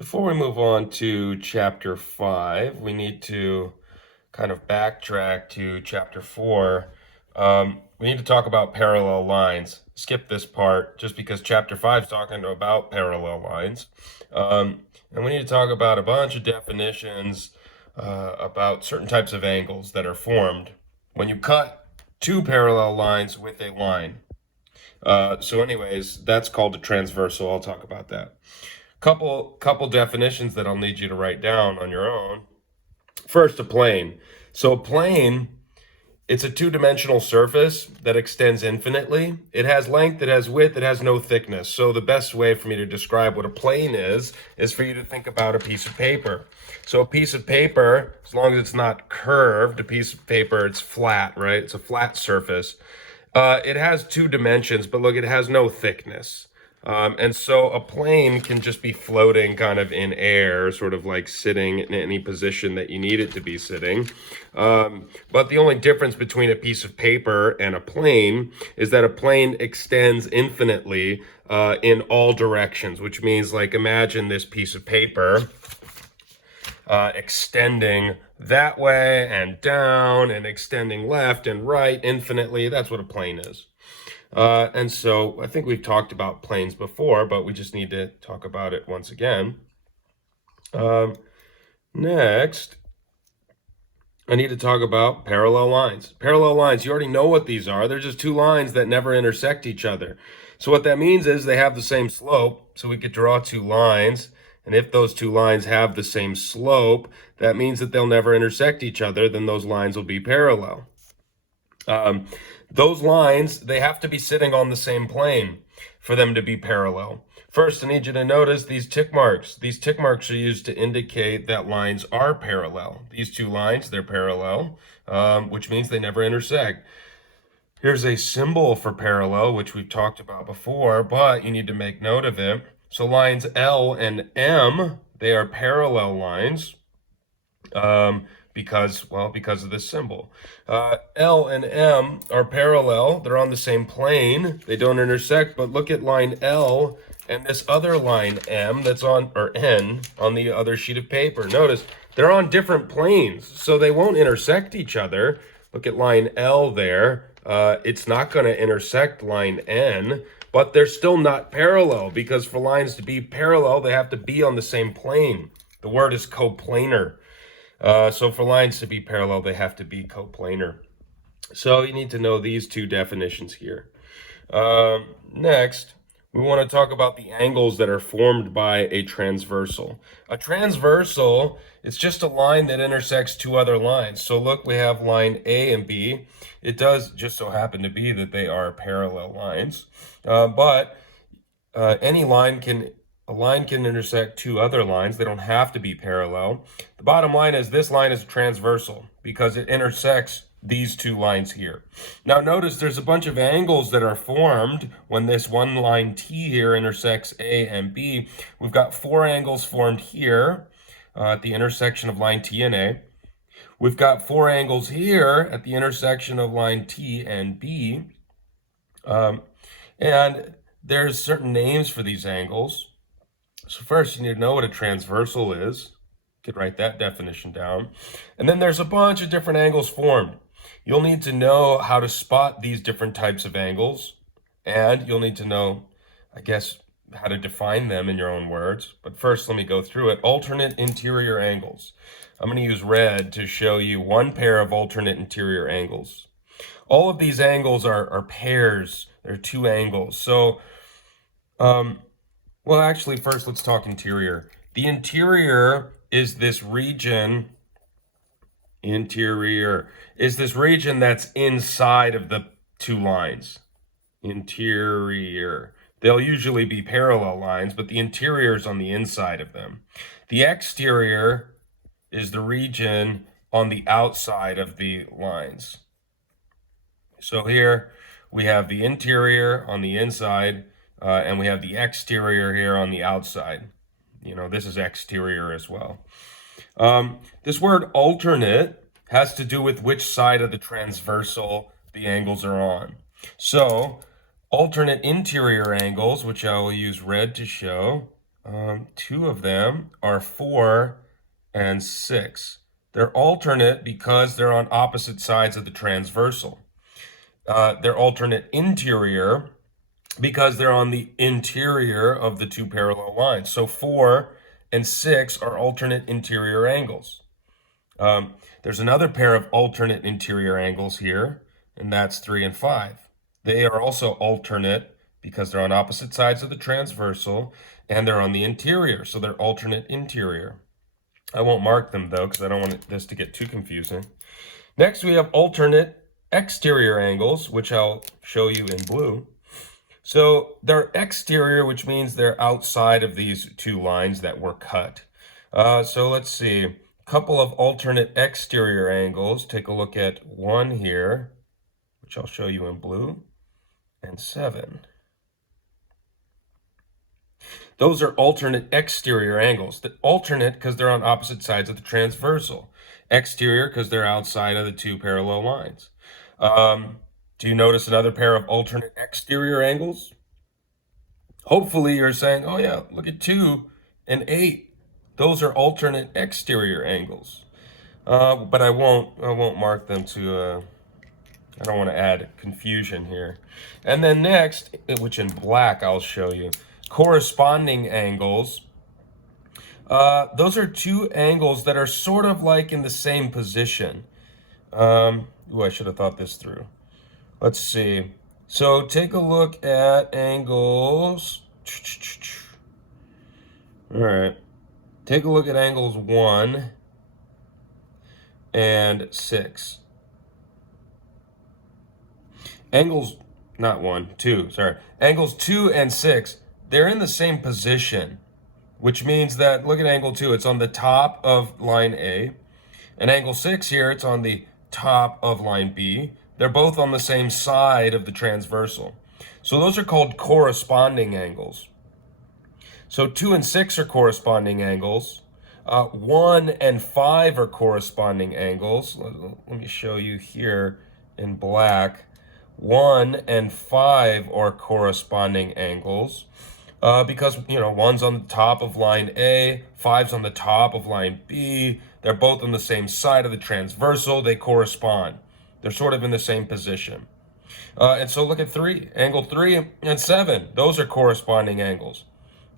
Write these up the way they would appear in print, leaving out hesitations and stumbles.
Before we move on to chapter 5, we need to kind of backtrack to chapter 4. We need to talk about parallel lines. Skip this part just because chapter 5 is talking about parallel lines. And we need to talk about a bunch of definitions about certain types of angles that are formed when you cut two parallel lines with a line. So anyways, that's called a transversal. I'll talk about that. Couple definitions that I'll need you to write down on your own. First, a plane. So a plane, it's a two-dimensional surface that extends infinitely. It has length, it has width, it has no thickness. So the best way for me to describe what a plane is for you to think about a piece of paper. So a piece of paper, as long as it's not curved, a piece of paper, it's flat, right? It's a flat surface. It has two dimensions, but look, it has no thickness. And so a plane can just be floating kind of in air, sort of like sitting in any position that you need it to be sitting. But the only difference between a piece of paper and a plane is that a plane extends infinitely in all directions, which means, like, imagine this piece of paper extending that way and down and extending left and right infinitely. That's what a plane is. And so I think we've talked about planes before, but we just need to talk about it once again. Next, I need to talk about parallel lines. Parallel lines, you already know what these are. They're just two lines that never intersect each other. So what that means is they have the same slope. So we could draw two lines. And if those two lines have the same slope, that means that they'll never intersect each other. Then those lines will be parallel. Those lines, they have to be sitting on the same plane for them to be parallel. First, I need you to notice these tick marks. These tick marks are used to indicate that lines are parallel. These two lines, they're parallel, which means they never intersect. Here's a symbol for parallel, which we've talked about before, but you need to make note of it. So lines L and M, they are parallel lines. Because of this symbol. L and M are parallel. They're on the same plane. They don't intersect, but look at line L and this other line M that's on, or N, on the other sheet of paper. Notice they're on different planes, so they won't intersect each other. Look at line L there. It's not going to intersect line N, but they're still not parallel, because for lines to be parallel, they have to be on the same plane. The word is coplanar. So for lines to be parallel, they have to be coplanar. So you need to know these two definitions here. Next, we want to talk about the angles that are formed by a transversal. A transversal, it's just a line that intersects two other lines. So look, we have line A and B. It does just so happen to be that they are parallel lines. But any line can... A line can intersect two other lines. They don't have to be parallel. The bottom line is this line is transversal because it intersects these two lines here. Now notice there's a bunch of angles that are formed when this one line T here intersects A and B. We've got 4 angles formed here at the intersection of line T and A. We've got 4 angles here at the intersection of line T and B. And there's certain names for these angles. So first, you need to know what a transversal is. You could write that definition down. And then there's a bunch of different angles formed. You'll need to know how to spot these different types of angles. And you'll need to know, I guess, how to define them in your own words. But first, let me go through it. Alternate interior angles. I'm going to use red to show you one pair of alternate interior angles. All of these angles are pairs. They're 2 angles. So, well, actually, first let's talk interior. The interior is this region. Interior is this region that's inside of the 2 lines. Interior. They'll usually be parallel lines, but the interior is on the inside of them. The exterior is the region on the outside of the lines. So here we have the interior on the inside, and we have the exterior here on the outside. You know, this is exterior as well. This word alternate has to do with which side of the transversal the angles are on. So alternate interior angles, which I will use red to show, Two of them are 4 and 6. They're alternate because they're on opposite sides of the transversal. They're alternate interior because they're on the interior of the two parallel lines. So 4 and 6 are alternate interior angles. There's another pair of alternate interior angles here, and that's 3 and 5. They are also alternate because they're on opposite sides of the transversal, and they're on the interior, so they're alternate interior. I won't mark them, though, because I don't want this to get too confusing. Next, we have alternate exterior angles, which I'll show you in blue. So they're exterior, which means they're outside of these two lines that were cut. So let's see. A couple of alternate exterior angles. Take a look at 1 here, which I'll show you in blue, and 7. Those are alternate exterior angles. The alternate because they're on opposite sides of the transversal. Exterior because they're outside of the two parallel lines. Do you notice another pair of alternate exterior angles? Hopefully you're saying, oh yeah, look at 2 and 8. Those are alternate exterior angles. But I won't mark them to, I don't want to add confusion here. And then next, which in black I'll show you, corresponding angles. Those are two angles that are sort of like in the same position. I should have thought this through. Let's see. So take a look at angles. All right. Take a look at angles 1 and 6. Angles, not 1, 2, sorry. Angles 2 and 6, they're in the same position, which means that, look at angle 2, it's on the top of line A. And angle 6 here, it's on the top of line B. They're both on the same side of the transversal. So those are called corresponding angles. So 2 and 6 are corresponding angles. 1 and 5 are corresponding angles. Let me show you here in black. 1 and 5 are corresponding angles because, 1's on the top of line A, 5's on the top of line B. They're both on the same side of the transversal. They correspond. They're sort of in the same position. And so look at 3. Angle 3 and 7. Those are corresponding angles.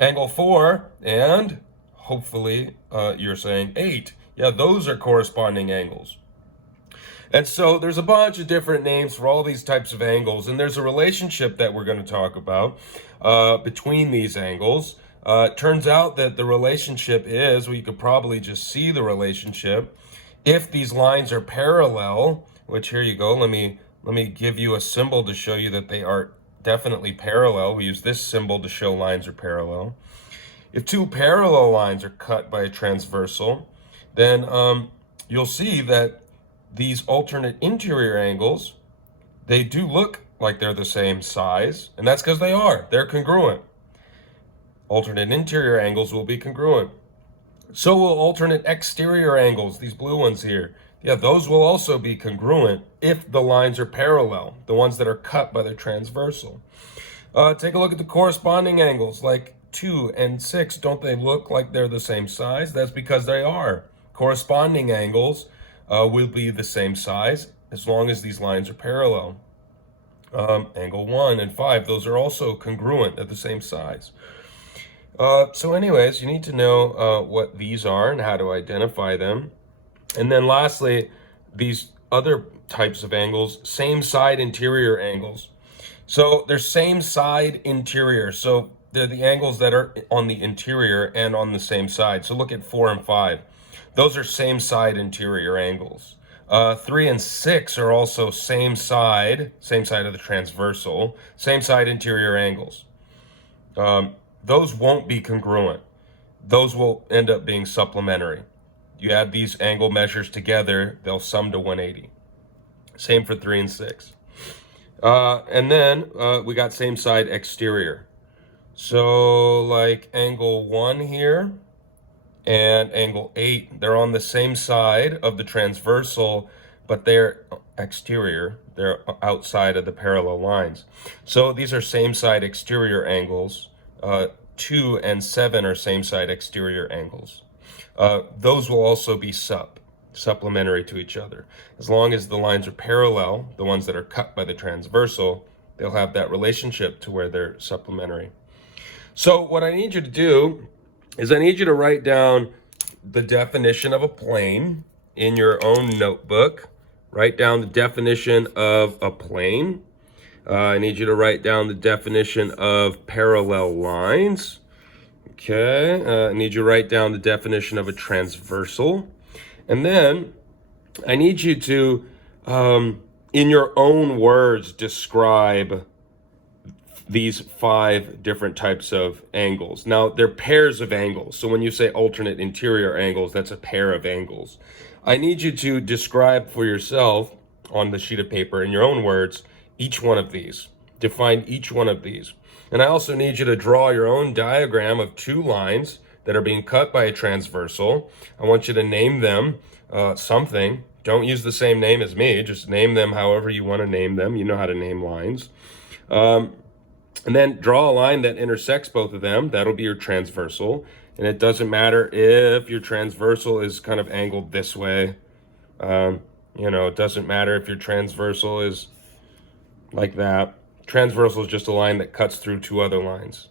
Angle 4 and, hopefully, you're saying 8. Yeah, those are corresponding angles. And so there's a bunch of different names for all these types of angles, and there's a relationship that we're going to talk about between these angles. It turns out that the relationship is, well, you could probably just see the relationship. If these lines are parallel, which here you go, let me give you a symbol to show you that they are definitely parallel. We use this symbol to show lines are parallel. If two parallel lines are cut by a transversal, then you'll see that these alternate interior angles, they do look like they're the same size, and that's because they are. They're congruent. Alternate interior angles will be congruent. So will alternate exterior angles, these blue ones here. Yeah, those will also be congruent if the lines are parallel, the ones that are cut by the transversal. Take a look at the corresponding angles, like 2 and 6. Don't they look like they're the same size? That's because they are. Corresponding angles will be the same size as long as these lines are parallel. Angle 1 and 5, those are also congruent at the same size. So anyways, you need to know what these are and how to identify them. And then lastly, these other types of angles, same side interior angles. So they're same side interior. So they're the angles that are on the interior and on the same side. So look at 4 and 5. Those are same side interior angles. 3 and 6 are also same side of the transversal, same side interior angles. Those won't be congruent. Those will end up being supplementary. You add these angle measures together, they'll sum to 180. Same for 3 and 6. And then we got same side exterior. So like angle 1 here and angle 8, they're on the same side of the transversal, but they're exterior. They're outside of the parallel lines. So these are same side exterior angles. 2 and 7 are same side exterior angles. Those will also be supplementary to each other. As long as the lines are parallel, the ones that are cut by the transversal, they'll have that relationship to where they're supplementary. So what I need you to do is I need you to write down the definition of a plane in your own notebook. Write down the definition of a plane. I need you to write down the definition of parallel lines. Okay, I need you to write down the definition of a transversal. And then I need you to, in your own words, describe these 5 different types of angles. Now, they're pairs of angles. So when you say alternate interior angles, that's a pair of angles. I need you to describe for yourself on the sheet of paper in your own words each one of these. Define each one of these. And I also need you to draw your own diagram of 2 lines that are being cut by a transversal. I want you to name them something. Don't use the same name as me. Just name them however you want to name them. You know how to name lines. And then draw a line that intersects both of them. That'll be your transversal. And it doesn't matter if your transversal is kind of angled this way. It doesn't matter if your transversal is like that. Transversal is just a line that cuts through 2 other lines.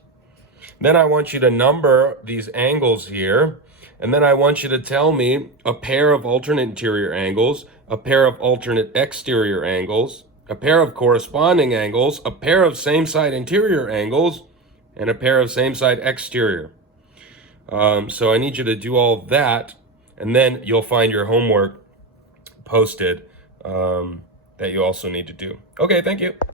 Then I want you to number these angles here. And then I want you to tell me a pair of alternate interior angles, a pair of alternate exterior angles, a pair of corresponding angles, a pair of same side interior angles, and a pair of same side exterior. So I need you to do all that, and then you'll find your homework posted that you also need to do. Okay, thank you.